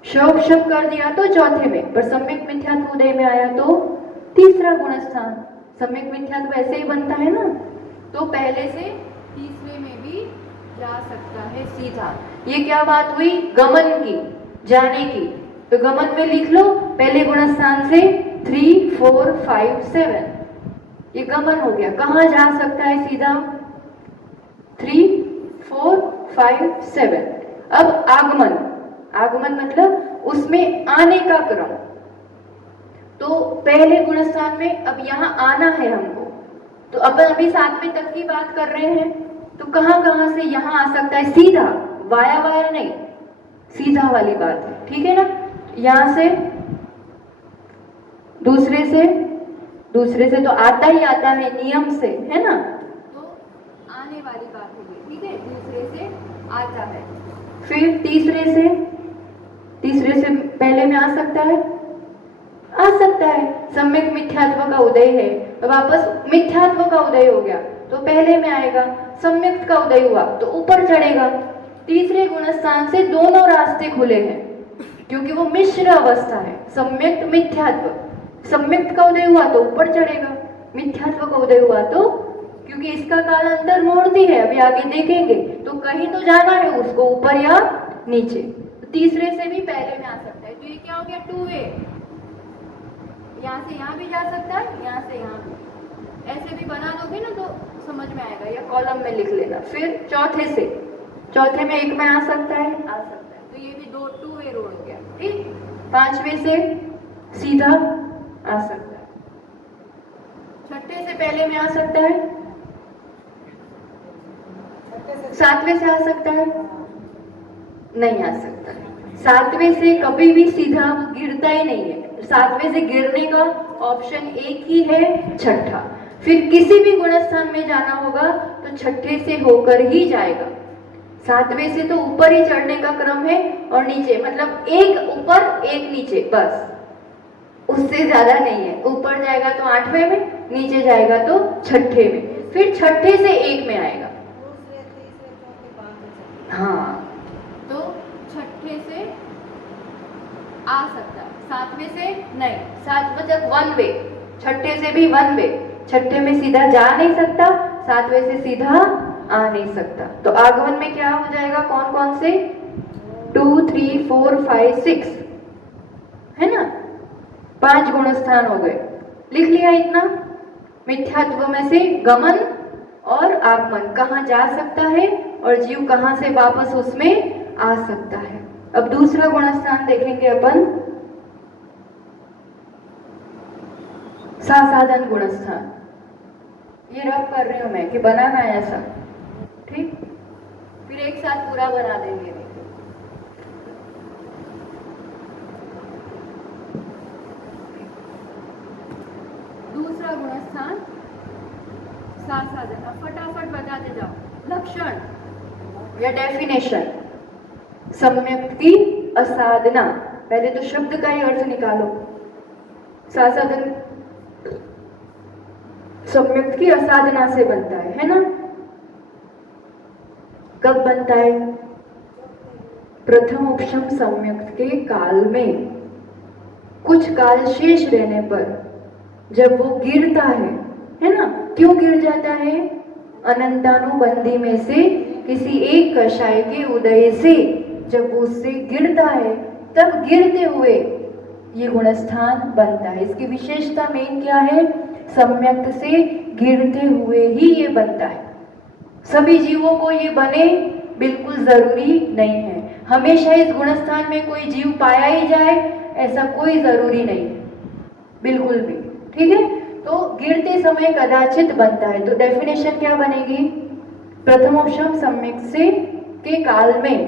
शोक्षम कर दिया तो चौथे में, पर सम्यक मिथ्यात्व उदय में आया तो तीसरा गुणस्थान। सम्यक मिथ्यात्व ऐसे ही बनता है ना, तो पहले से तीसरे में भी जा सकता है सीधा। ये क्या बात हुई? गमन की, जाने की। तो गमन में लिख लो पहले गुणस्थान से 3, 4, 5, 7, ये गमन हो गया। कहाँ जा सकता है सीधा? 3, 4, 5, 7। अब आगमन, आगमन मतलब उसमें आने का क्रम। तो पहले गुणस्थान में अब यहाँ आना है हमको, तो अपन अभी 7वें तक की बात कर रहे हैं, तो कहाँ कहाँ से यहाँ आ सकता है? सीधा, वाया वाया नहीं, सीधा वाली बात है, ठीक है ना। यहाँ से दूसरे से तो आता ही आता है नियम से, है ना, तो आने वाली बात होगी, ठीक है, दूसरे से आता है। फिर तीसरे से पहले में आ सकता है, सम्यक मिथ्यात्व का उदय है, तो वापस मिथ्यात्व का उदय हो गया तो पहले में आएगा, सम्यक का उदय हुआ तो ऊपर चढ़ेगा। तीसरे गुणस्थान से दोनों रास्ते खुले हैं क्योंकि वो मिश्र अवस्था है, सम्यक मिथ्यात्व। सम्यक का उदय हुआ तो ऊपर चढ़ेगा, मिथ्यात्व का उदय हुआ तो, क्योंकि इसका कालांतर मूर्ति है, अभी आगे देखेंगे, तो कहीं तो जाना है उसको, ऊपर या नीचे। तो तीसरे से भी पहले में आ सकता है, तो ये क्या हो गया? 2 वे, यहाँ से यहाँ भी जा सकता है, यहाँ से यहाँ भी, ऐसे भी बना दोगे ना तो समझ में आएगा, या कॉलम में लिख लेना। फिर चौथे में एक में आ सकता है, तो ये भी 2 वे रोड हो गया, ठीक। 5वें से सीधा आ सकता है, 6ठे से पहले में आ सकता है, 7वें से आ सकता है, नहीं आ सकता। 7वें से कभी भी सीधा गिरता ही नहीं है, 7वें से गिरने का ऑप्शन एक ही है, 6ठा। फिर किसी भी गुणस्थान में जाना होगा तो 6ठे से होकर ही जाएगा। 7वें से तो ऊपर ही चढ़ने का क्रम है, और नीचे मतलब एक ऊपर एक नीचे, बस उससे ज्यादा नहीं है। ऊपर जाएगा तो 8वें में, नीचे जाएगा तो 6ठे में, फिर 6ठे से 1 में आएगा। हाँ, तो 6ठे से आ सकता है, 7वें से नहीं, 7वें तक 1 वे, 6ठे से भी 1 वे, 6ठे में सीधा जा नहीं सकता, 7वें से सीधा आ नहीं सकता। तो आगमन में क्या हो जाएगा? कौन कौन से? 2, 3, 4, 5, 6, है ना, 5 गुणस्थान हो गए। लिख लिया इतना। मिथ्यात्व में से गमन और आगमन, कहाँ जा सकता है और जीव कहाँ से वापस उसमें आ सकता है। अब दूसरा गुणस्थान देखेंगे अपन, साधन गुणस्थान। ये रब कर रही हूं मैं कि बनाना है ऐसा, ठीक, फिर एक साथ पूरा बना देंगे। दूसरा गुणस्थान साधन, फटाफट बताते जाओ। लक्षण या डेफिनेशन, सम्यक की असाधना, पहले तो शब्द का ही अर्थ निकालो। साधन सम्यक की असाधना से बनता है ना। कब बनता है? प्रथम उपशम सम्यक के काल में, कुछ काल शेष रहने पर जब वो गिरता है ना। क्यों गिर जाता है? अनंतानुबंधी में से किसी एक कषाय के उदय से जब वो उससे गिरता है, तब गिरते हुए ये गुणस्थान बनता है। इसकी विशेषता मेन क्या है? सम्यक से गिरते हुए ही ये बनता है। सभी जीवों को ये बने बिल्कुल जरूरी नहीं है। हमेशा इस गुणस्थान में कोई जीव पाया ही जाए ऐसा कोई जरूरी नहीं है, बिल्कुल भी, ठीक है। तो गिरते समय कदाचित बनता है। तो डेफिनेशन क्या बनेगी? प्रथमोपशम सम्यक से के काल में,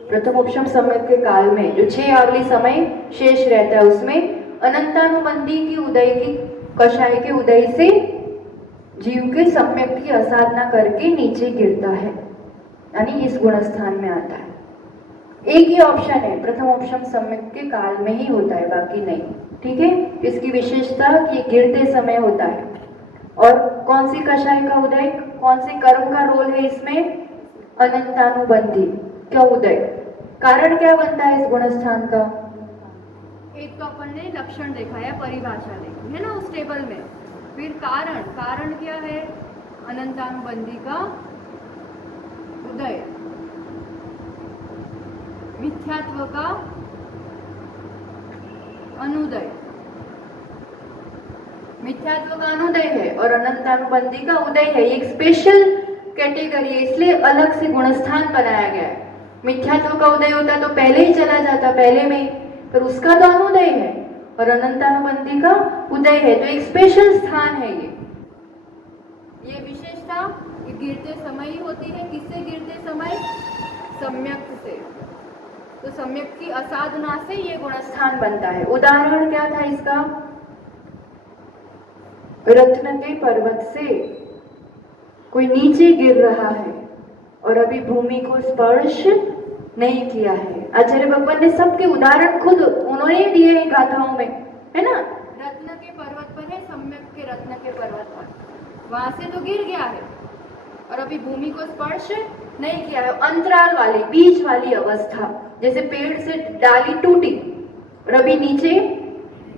प्रथमोपशम सम्यक के काल में जो 6 आवली समय शेष रहता है उसमें अनंतानुबंधी की उदय की कषाय के उदय से जीव के सम्यक की असाधना करके नीचे गिरता है, यानी इस गुणस्थान में आता है। एक ही ऑप्शन है, प्रथमोपशम सम्यक के काल में ही होता है, बाकी नहीं, ठीक है। इसकी विशेषता कि गिरते समय होता है। और कौन सी कषाय का उदय, कौन से कर्म का रोल है इसमें? अनंतानुबंधी का उदय। कारण क्या बनता है इस गुणस्थान का? एक तो अपन ने लक्षण देखा है, परिभाषा देखी है ना उस टेबल में। फिर कारण, कारण क्या है? अनंतानुबंधी का उदय, मिथ्यात्व का अनुदय, मिथ्यात्व का अनुदय है और अनंतानुबंधी का उदय है। ये एक स्पेशल कैटेगरी है, इसलिए अलग से गुणस्थान बनाया गया है। मिथ्यात्व का उदय होता तो पहले ही चला जाता, पहले में ही, पर उसका तो अनुदय है और अनंतानुबंधी का उदय है, तो एक स्पेशल स्थान है ये विशेषता गिरते समय ही होती है। किससे गिरते समय? सम्यक से। तो सम्यक की असाधना से ये गुणस्थान बनता है। उदाहरण क्या था इसका? रत्न के पर्वत से कोई नीचे गिर रहा है और अभी भूमि को स्पर्श नहीं किया है। आचार्य भगवान ने सबके उदाहरण खुद उन्होंने दिए हैं गाथाओं में, है ना। रत्न के पर्वत पर है, सम्यक के रत्न के पर्वत पर, वहां से तो गिर गया है और अभी भूमि को स्पर्श नहीं किया है। अंतराल वाली, बीच वाली अवस्था, जैसे पेड़ से डाली टूटी और अभी नीचे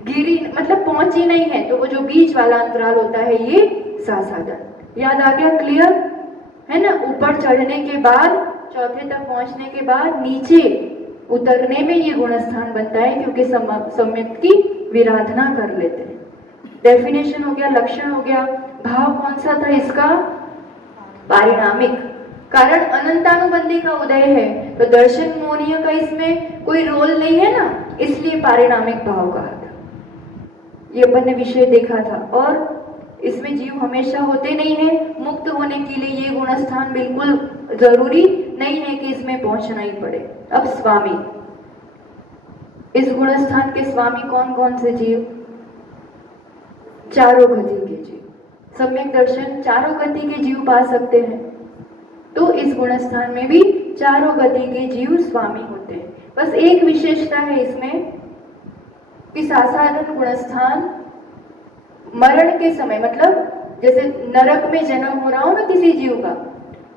गिरी, मतलब पहुंची नहीं है, तो वो जो बीच वाला अंतराल होता है ये सासादन। याद आ गया? क्लियर है ना। ऊपर चढ़ने के बाद, चौथे तक पहुंचने के बाद नीचे उतरने में ये गुणस्थान बनता है, क्योंकि सम्यक की विराधना कर लेते हैं। डेफिनेशन हो गया, लक्षण हो गया। भाव कौन सा था इसका? पारिणामिक। कारण अनंतानुबंधी का उदय है, तो दर्शन मोनीय का इसमें कोई रोल नहीं है ना, इसलिए पारिणामिक भाव कहा था। ये अपन ने विषय देखा था। और इसमें जीव हमेशा होते नहीं है। मुक्त होने के लिए ये गुणस्थान बिल्कुल जरूरी नहीं है कि इसमें पहुंचना ही पड़े। अब स्वामी, इस गुणस्थान के स्वामी कौन कौन से जीव? चारों गति के जीव। सम्यक दर्शन चारों गति के जीव पा सकते हैं, तो इस गुणस्थान में भी चारों गति के जीव स्वामी होते हैं। बस एक विशेषता है इसमें कि सासादन गुणस्थान मरण के समय, मतलब जैसे नरक में जन्म हो रहा हो ना किसी जीव का,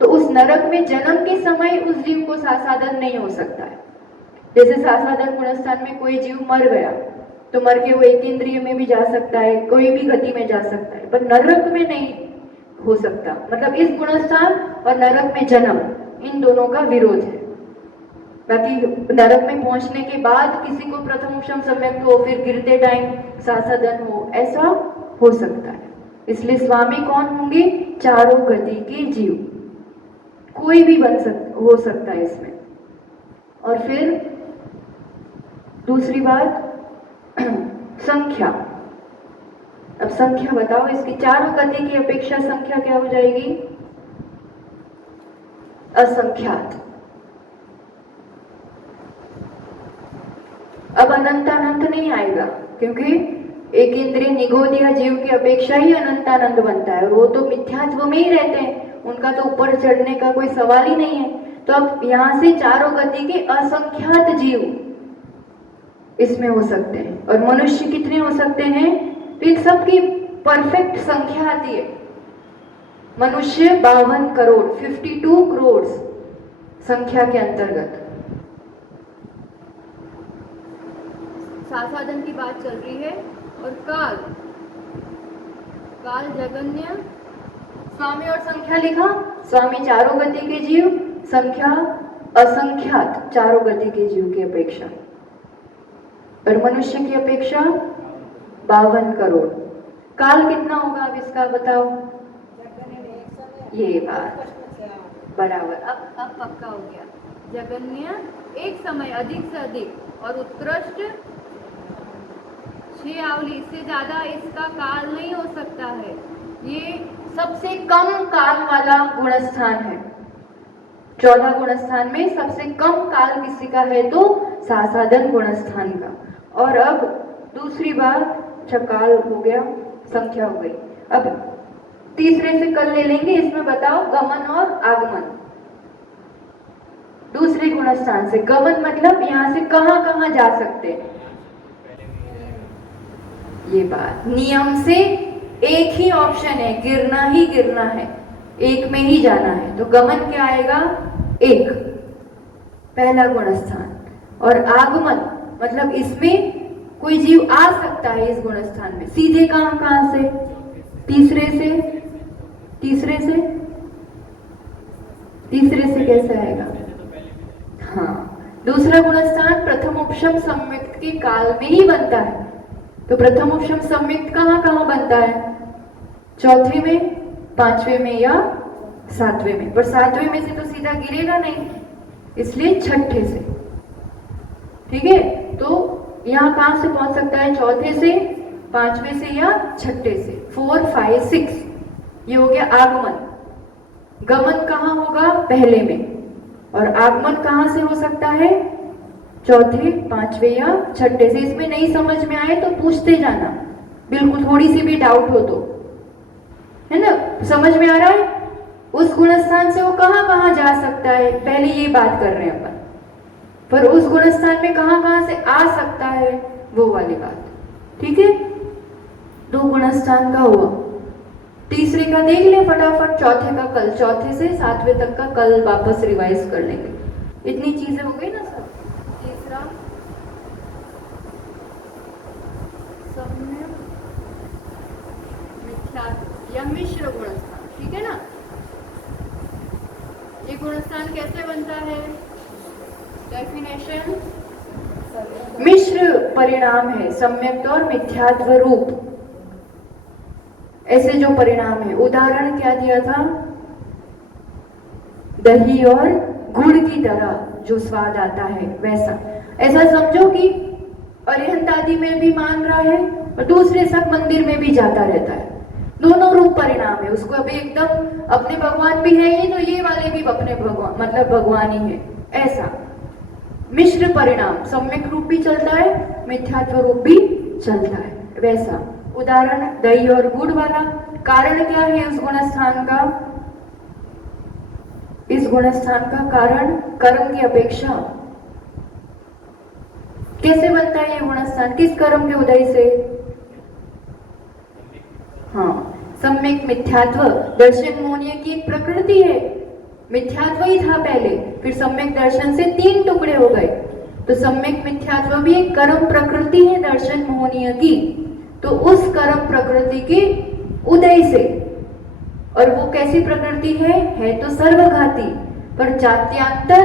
तो उस नरक में जन्म के समय उस जीव को सासादन नहीं हो सकता है। जैसे सासादन गुणस्थान में कोई जीव मर गया तो मर के वो एक इंद्रिय में भी जा सकता है, कोई भी गति में जा सकता है, पर नरक में नहीं हो सकता। मतलब इस गुणस्थान और नरक में जन्म, इन दोनों का विरोध है। बाकी नरक में पहुंचने के बाद किसी को प्रथम उपशम सम्यक हो, फिर गिरते टाइम सासादन हो, ऐसा हो सकता है। इसलिए स्वामी कौन होंगे? चारों गति के जीव, कोई भी हो सकता है इसमें। और फिर दूसरी बात संख्या। अब संख्या बताओ, इसकी चारों गति की अपेक्षा संख्या क्या हो जाएगी? असंख्यात। अब अनंतानंत नहीं आएगा, क्योंकि एक इंद्रिय निगोदिया जीव की अपेक्षा ही अनंतानंद बनता है, और वो तो मिथ्यात्व में ही रहते हैं, उनका तो ऊपर चढ़ने का कोई सवाल ही नहीं है। तो अब यहां से चारों गति के असंख्यात जीव इसमें हो सकते हैं। और मनुष्य कितने हो सकते हैं? तो इन सबकी परफेक्ट संख्या आती है। मनुष्य 52 करोड़, 52 करोड़ संख्या के अंतर्गत। सासादन की बात चल रही है। और काल, काल जगन्य, स्वामी और संख्या लिखा। स्वामी चारों गति के जीव, संख्या असंख्यात चारों गति के जीव की अपेक्षा, और मनुष्य की अपेक्षा 52 करोड़। काल कितना होगा अब इसका बताओ? ये बात बराबर, अब पक्का हो गया। जगन्य एक समय, अधिक से अधिक, और उत्कृष्ट 6 आवली, इससे ज्यादा इसका काल नहीं हो सकता है। ये सबसे कम काल वाला गुणस्थान है। 14 गुणस्थान में सबसे कम काल किसी का है तो सासादन गुणस्थान का। और अब दूसरी बात, काल हो गया, संख्या हो गई। अब तीसरे से कल ले लेंगे। इसमें बताओ गमन और आगमन। दूसरे गुणस्थान से गमन मतलब यहां से कहां कहां जा सकते हैं। ये बात नियम से एक ही ऑप्शन है, गिरना ही गिरना है, एक में ही जाना है। तो गमन क्या आएगा? एक, पहला गुणस्थान। और आगमन मतलब इसमें कोई जीव आ सकता है इस गुणस्थान में। सीधे कहां से? तीसरे से। तीसरे से? तीसरे से कैसे आएगा? हाँ, दूसरा गुणस्थान प्रथम उपशम संयुक्त के काल में ही बनता है। तो प्रथम उपशम संयुक्त कहाँ कहाँ बनता है? चौथे में, पांचवे में या सातवें में। पर सातवें में से तो सीधा गिरेगा नहीं, इसलिए छठे से। ठीक है, तो यहाँ कहां से पहुंच सकता है? चौथे से, पांचवे से या छठे से। 4, 5, 6 ये हो गया आगमन। गमन कहाँ होगा? पहले में। और आगमन कहां से हो सकता है? चौथे, पांचवे या छठे से। इसमें नहीं समझ में आए तो पूछते जाना, बिल्कुल थोड़ी सी भी डाउट हो तो, है ना? समझ में आ रहा है? उस गुणस्थान से वो कहां कहां जा सकता है, पहले ये बात कर रहे हैं अपन। पर उस गुणस्थान में कहां कहां से आ सकता है, वो वाली बात। ठीक है, 2 गुणस्थान का हुआ। तीसरे का देख ले फटाफट, चौथे का कल, चौथे से 7वें तक का कल वापस रिवाइज कर लेंगे। इतनी चीजें हो गई ना सब। तीसरा सम्य मिथ्या या मिश्र गुणस्थान। ठीक है ना? ये गुणस्थान कैसे बनता है? डेफिनेशन, मिश्र परिणाम है, सम्यक और मिथ्यात्व रूप, ऐसे जो परिणाम है। उदाहरण क्या दिया था? दही और गुड़ की तरह जो स्वाद आता है वैसा। ऐसा समझो कि अरिहंत आदि में भी मान रहा है और दूसरे सब मंदिर में भी जाता रहता है। दोनों रूप परिणाम है उसको। अभी एकदम अपने भगवान भी है ये, तो ये वाले भी अपने भगवान, मतलब भगवान ही है, ऐसा। मिश्र परिणाम, सम्यक रूप भी चलता है, मिथ्यात्व रूप भी चलता है, वैसा। उदाहरण दही और गुड़ वाला। कारण क्या है उस गुणस्थान का? इस गुणस्थान का कारण कर्म की अपेक्षा। कैसे बनता है ये गुणस्थान? किस कर्म के उदय से? हाँ, सम्यक मिथ्यात्व। दर्शन मोहनीय की एक प्रकृति है, मिथ्यात्व ही था पहले, फिर सम्यक दर्शन से 3 टुकड़े हो गए। तो सम्यक मिथ्यात्व भी एक कर्म प्रकृति है दर्शन मोहनीय की। तो उस कर्म प्रकृति के उदय से, और वो कैसी प्रकृति है तो सर्वघाती, पर जात्यांतर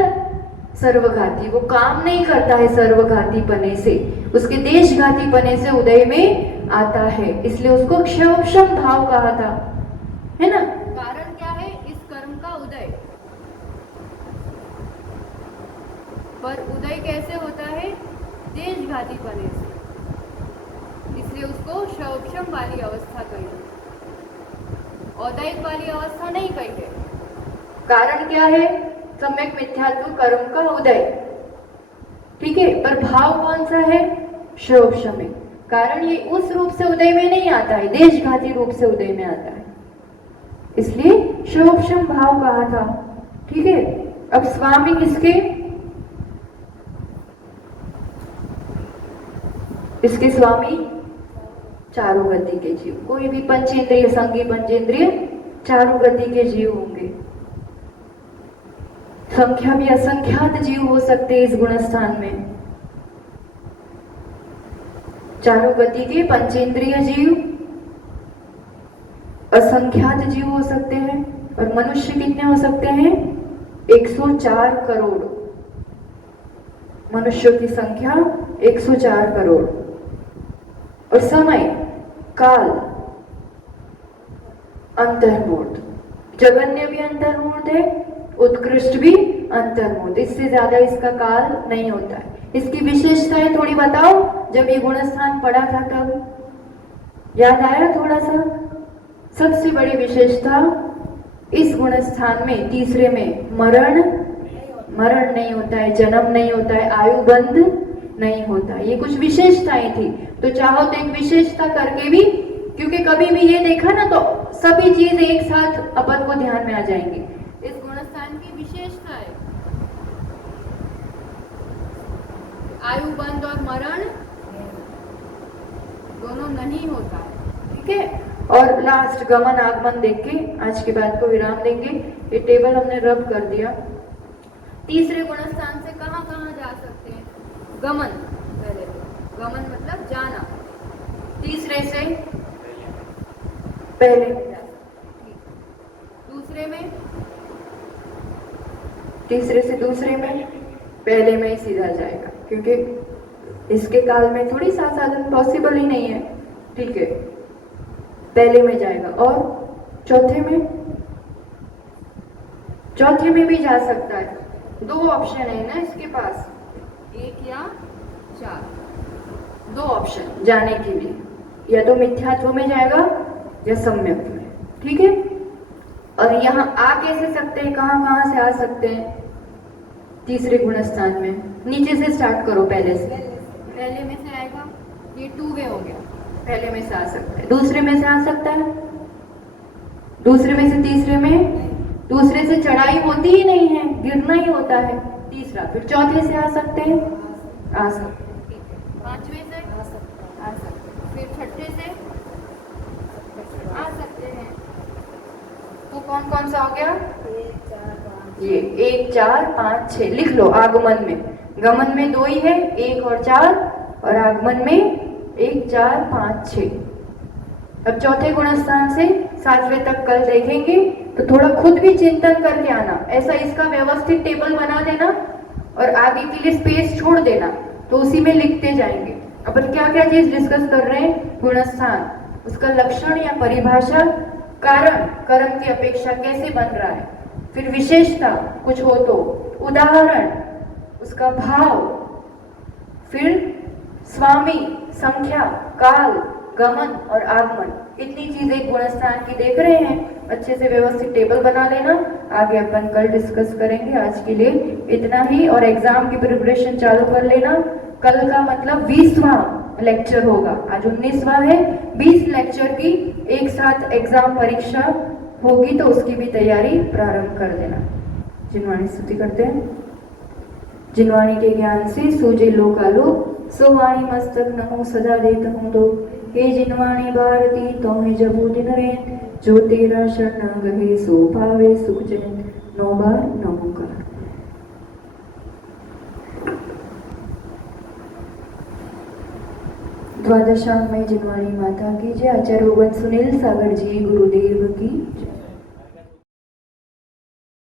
सर्वघाती। वो काम नहीं करता है सर्वघाती पने से, उसके देशघाती पने से उदय में आता है, इसलिए उसको क्षयोपशम भाव कहा था, है ना? कारण क्या है इस कर्म का उदय? पर उदय कैसे होता है? देशघाती पने से, इसलिए उसको क्षयोपशम वाली अवस्था कही, औदयिक वाली अवस्था नहीं कही है। कारण क्या है? सम्यक मिथ्यात्व कर्म का उदय। ठीक है, पर भाव कौन सा है? क्षयोपशमिक। कारण ये उस रूप से उदय में नहीं आता है, देशघाती रूप से उदय में आता है, इसलिए क्षयोपशम भाव कहा था। ठीक है, अब स्वामी इसके स्वामी चारों गति के जीव। कोई भी पंचेंद्रिय, संगी पंचेंद्रिय, चारों गति के जीव होंगे। संख्या भी असंख्यात जीव हो सकते हैं इस गुणस्थान में। चारों गति के पंचेंद्रिय जीव असंख्यात जीव हो सकते हैं। और मनुष्य कितने हो सकते हैं? 104 करोड़। मनुष्यों की संख्या 104 करोड़। और समय, काल अंतर्मूर्त, जगन्य भी अंतर्मूर्त है, उत्कृष्ट भी अंतर्मूर्त। इससे ज्यादा इसका काल नहीं होता है। इसकी विशेषताएं थोड़ी बताओ, जब ये गुणस्थान पढ़ा था तब याद आया थोड़ा सा? सबसे बड़ी विशेषता इस गुणस्थान में, तीसरे में, मरण नहीं होता है, जन्म नहीं होता है, आयु बंद नहीं होता। ये कुछ विशेषताएं थी। तो चाहो तो एक विशेषता करके भी, क्योंकि कभी भी ये देखा ना तो सभी चीज एक साथ अपन को ध्यान में आ जाएंगे। इस गुणस्थान की विशेषता है आयु बंद और मरण दोनों नहीं होता है। ठीक है, और लास्ट गमन आगमन देख के आज की बात को विराम देंगे। ये टेबल हमने रब कर दिया। तीसरे गुणस्थान से कहां कहां जा सकते हैं? गमन, पहले तो गमन मतलब जाना, तीसरे से पहले दूसरे में, तीसरे से दूसरे में, पहले में ही सीधा जाएगा। क्योंकि इसके काल में थोड़ी सात साधन पॉसिबल ही नहीं है। ठीक है, पहले में जाएगा और चौथे में भी जा सकता है। दो ऑप्शन है ना इसके पास, एक या चार, दो ऑप्शन जाने के लिए, या तो मिथ्यात्व में जाएगा या सम्यक में। ठीक है, और यहाँ आ कैसे सकते हैं, कहाँ से आ सकते हैं? तीसरे गुणस्थान में। नीचे से स्टार्ट करो, पहले में से आएगा, ये 2 वे हो गया, पहले में से आ सकता है, दूसरे में से आ सकता है, दूसरे में से तीसरे में, दूसरे से चढ़ाई होती ही नहीं है, गिरना ही होता है, तीसरा, फिर चौथे से आ सकते हैं, आ सकते हैं, पांचवे से आ सकते हैं, फिर छठे से आ सकते हैं। तो कौन कौन सा हो गया? ये 1 4 5 6 लिख लो। आगमन में, गमन में 2 ही है, 1 और 4, और आगमन में 1 4 5 6। अब चौथे गुणस्थान से 7वें तक कल देखेंगे, तो थोड़ा खुद भी चिंतन करके आना। ऐसा इसका व्यवस्थित टेबल बना देना और आगे के लिए स्पेस छोड़ देना, तो उसी में लिखते जाएंगे। अपन क्या क्या चीज डिस्कस कर रहे हैं? गुणस्थान, उसका लक्षण या परिभाषा, कारण, कर्म की अपेक्षा कैसे बन रहा है, फिर विशेषता कुछ हो तो, उदाहरण, उसका भाव, फिर स्वामी, संख्या, काल, गमन और आगमन। इतनी चीजें गुणस्थान की देख रहे हैं। अच्छे से व्यवस्थित टेबल बना लेना, आगे अपन कल डिस्कस करेंगे। आज के लिए इतना ही, और एग्जाम की प्रिपरेशन चालू कर लेना। कल का मतलब 20वां लेक्चर होगा, आज 19वां है, 20 लेक्चर की एक साथ एग्जाम परीक्षा होगी, तो उसकी भी तैयारी प्रारंभ कर देना। जिनवाणी स्तुति करते हैं। जिनवाणी के ज्ञान से सूझे लोकालो, सो वाणी मस्तक नमो सदा देत हूँ दो। हे जिनवाणी भारती तोहे जबू दिन रेन, जो तेरा शरण गहे सो पावे सुख जैन। 9 बार नमोकार। द्वादशांग में जिनवाणी माता की जय। आचार्य भगवान सुनील सागर जी गुरुदेव की